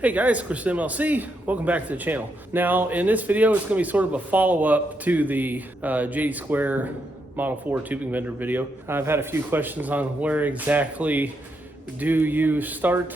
Hey guys, Chris MLC. Welcome back to the channel. Now, in this video, it's going to be sort of a follow-up to the JD Square Model 4 tubing vendor video. I've had a few questions on where exactly do you start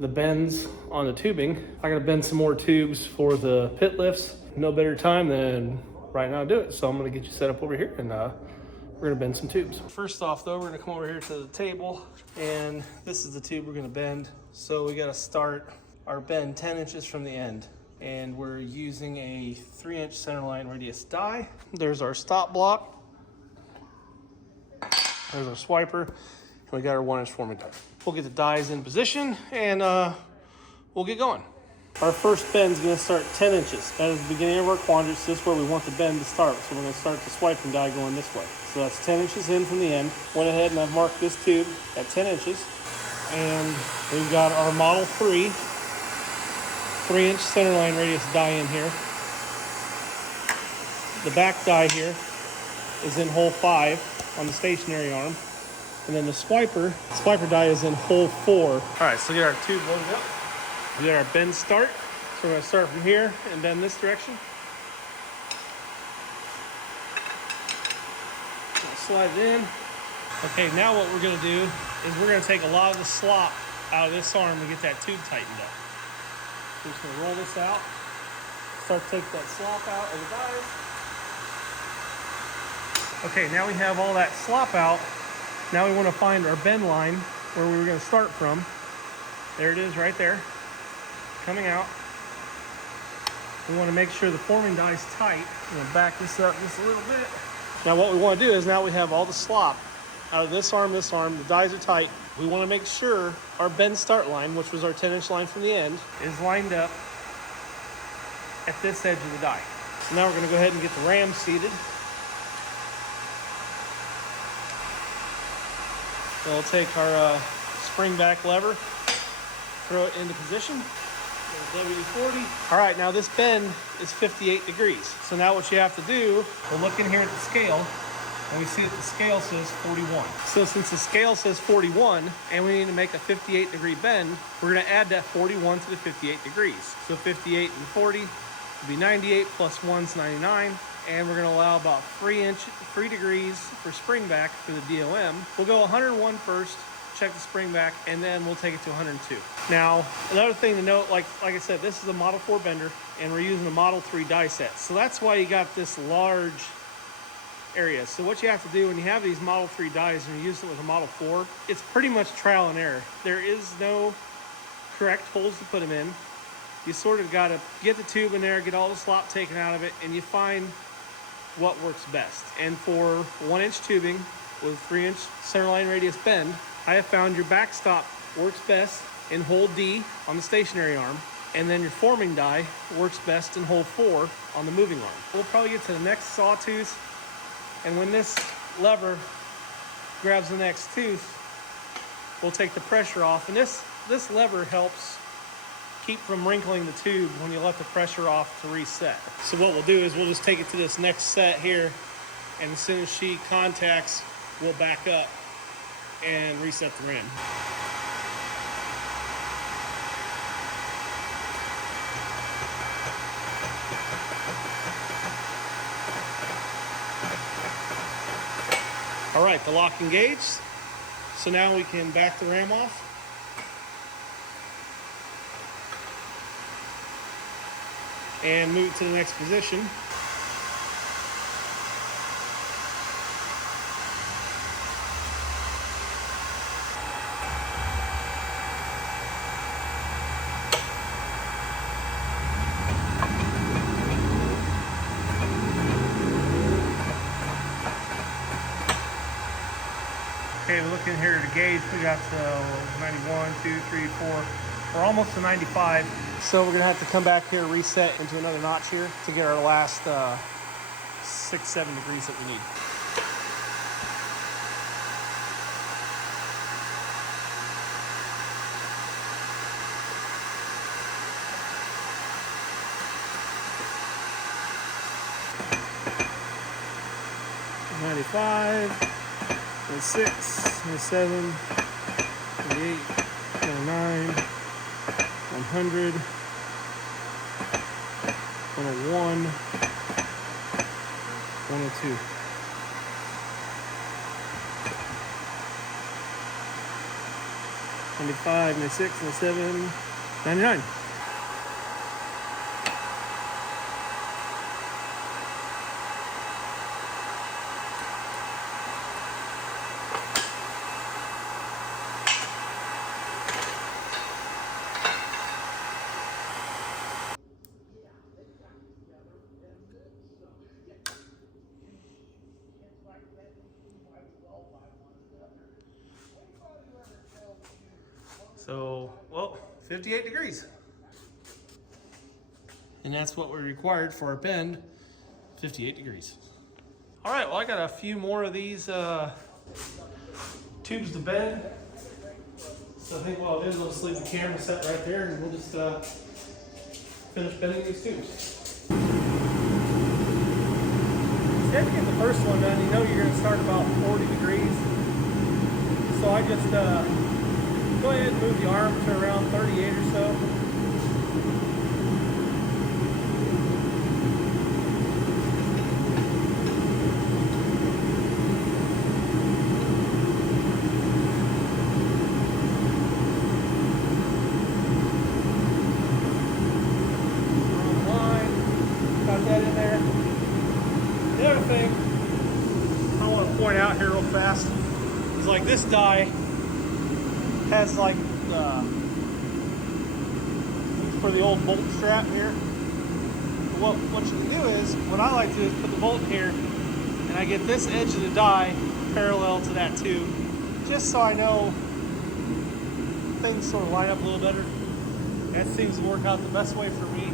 the bends on the tubing. I got to bend some more tubes for the pit lifts. No better time than right now to do it. So I'm going to get you set up over here and we're going to bend some tubes. First off though, we're going to come over here to the table, and this is the tube we're going to bend. So we got to start our bend 10 inches from the end, and we're using a 3-inch centerline radius die. There's our stop block. There's our swiper, and we got our 1-inch forming die. We'll get the dies in position and we'll get going. Our first bend is going to start 10 inches. That is the beginning of our quadrant, so this is where we want the bend to start. So we're going to start the swiping die going this way. So that's 10 inches in from the end. Went ahead and I've marked this tube at 10 inches. And we've got our Model 3 3-inch centerline radius die in here. The back die here is in hole 5 on the stationary arm. And then the swiper die is in hole 4. All right, so get our tube loaded up. We got our bend start. So we're going to start from here and bend this direction. Slide it in. Okay, now what we're going to do is we're going to take a lot of the slop out of this arm to get that tube tightened up. We're just going to roll this out, start to take that slop out of the dies. Okay, now we have all that slop out. Now we want to find our bend line where we were going to start from. There it is right there, coming out. We want to make sure the forming die is tight. I'm going to back this up just a little bit. Now what we want to do is now we have all the slop out of this arm, the dies are tight. We want to make sure our bend start line, which was our 10-inch line from the end, is lined up at this edge of the die. So now we're going to go ahead and get the ram seated. So we'll take our spring back lever, throw it into position. W40. All right, now this bend is 58 degrees. So now what you have to do, we'll look in here at the scale, and we see that the scale says 41. So since the scale says 41, and we need to make a 58 degree bend, we're gonna add that 41 to the 58 degrees. So 58 and 40 will be 98, plus 1's 99, and we're gonna allow about 3 degrees for spring back for the DOM. We'll go 101 first, check the spring back, and then we'll take it to 102. Now, another thing to note, like I said, this is a Model 4 bender, and we're using a Model 3 die set. So that's why you got this large area. So what you have to do when you have these Model 3 dies and you're using it with a Model 4, it's pretty much trial and error. There is no correct holes to put them in. You sort of got to get the tube in there, get all the slop taken out of it, and you find what works best. And for 1-inch tubing with 3-inch centerline radius bend, I have found your backstop works best in hole D on the stationary arm, and then your forming die works best in hole 4 on the moving arm. We'll probably get to the next sawtooth, and when this lever grabs the next tooth, we'll take the pressure off, and this lever helps keep from wrinkling the tube when you let the pressure off to reset. So what we'll do is we'll just take it to this next set here, and as soon as she contacts, we'll back up and reset the rim. All right, the lock engaged. So now we can back the ram off. And move it to the next position. Okay, we're looking here at the gauge. We got 91, 2, 3, 4. We're almost to 95. So we're gonna have to come back here, reset into another notch here to get our last 6-7 degrees that we need. '95. 96, 97, 98, 99, 100. 100, 101, 102. 95, 96, 97, 99. So, well, 58 degrees. And that's what we required for our bend, 58 degrees. All right, well, I got a few more of these tubes to bend. So I think what I'll do is I'll just leave the camera set right there and we'll just finish bending these tubes. After you get the first one done, you know you're going to start about 40 degrees. So I just go ahead and move the arm to around 38 or so. That in there. The other thing I want to point out here real fast is like this die has like for the old bolt strap here. What you can do is, what I like to do is put the bolt here and I get this edge of the die parallel to that tube, just so I know things sort of line up a little better. That seems to work out the best way for me.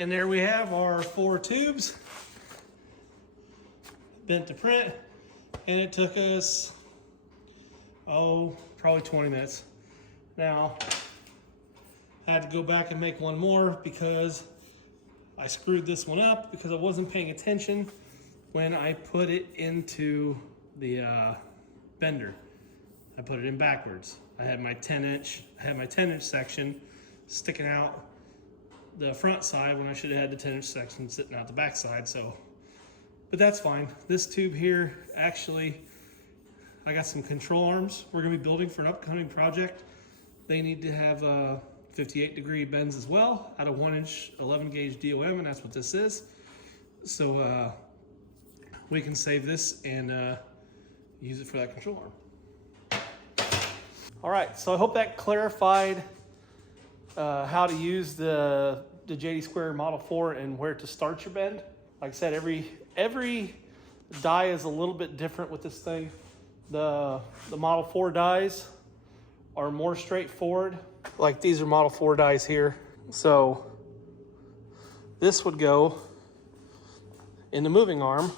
And there we have our 4 tubes bent to print, and it took us, probably 20 minutes. Now, I had to go back and make one more because I screwed this one up because I wasn't paying attention when I put it into the bender. I put it in backwards. I had my 10-inch section sticking out the front side when I should have had the 10-inch section sitting out the back side. So, but that's fine. This tube here, actually, I got some control arms we're gonna be building for an upcoming project. They need to have 58-degree bends as well, out of 1-inch 11-gauge DOM, and that's what this is. So we can save this and use it for that control arm. All right, so I hope that clarified how to use the JD Square Model 4 and where to start your bend. Like I said, every die is a little bit different with this thing. The Model 4 dies are more straightforward. Like these are Model 4 dies here. So this would go in the moving arm.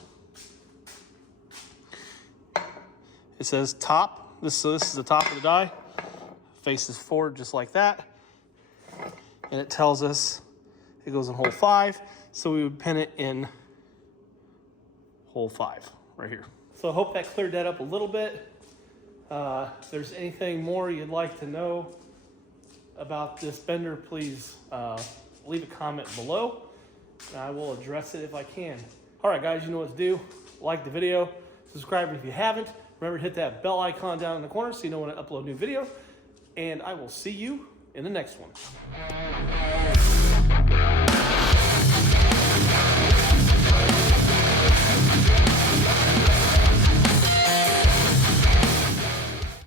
It says top. So this is the top of the die. Faces forward just like that. And it tells us it goes in hole 5. So we would pin it in hole 5 right here. So I hope that cleared that up a little bit. If there's anything more you'd like to know about this bender, please leave a comment below, and I will address it if I can. All right, guys, you know what to do. Like the video, subscribe if you haven't. Remember to hit that bell icon down in the corner so you know when I upload a new video, and I will see you in the next one.